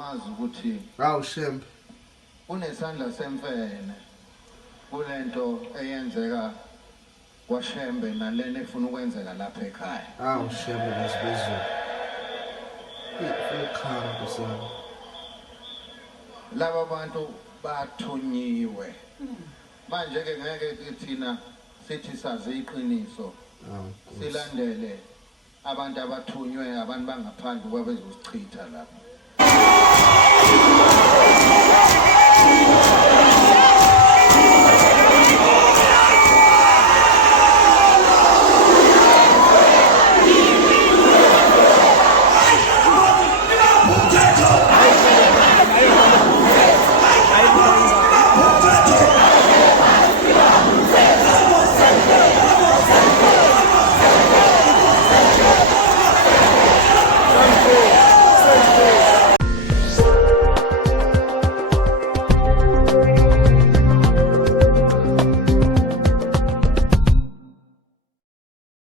wazi ukuthi Hawu Shembe. Unesandla semfene. Kunento eyenzeka kwaShembe nalena efuna ukwenzeka lapha ekhaya. Hawu Shembe lesibezulu. Ufuna kusana. Laba bantu bathunyiwe. Manje ke ngeke thina sithi sazi iqiniso. Silandele abantu abathunywe abantu bangaphandle kwabezosichitha lapha.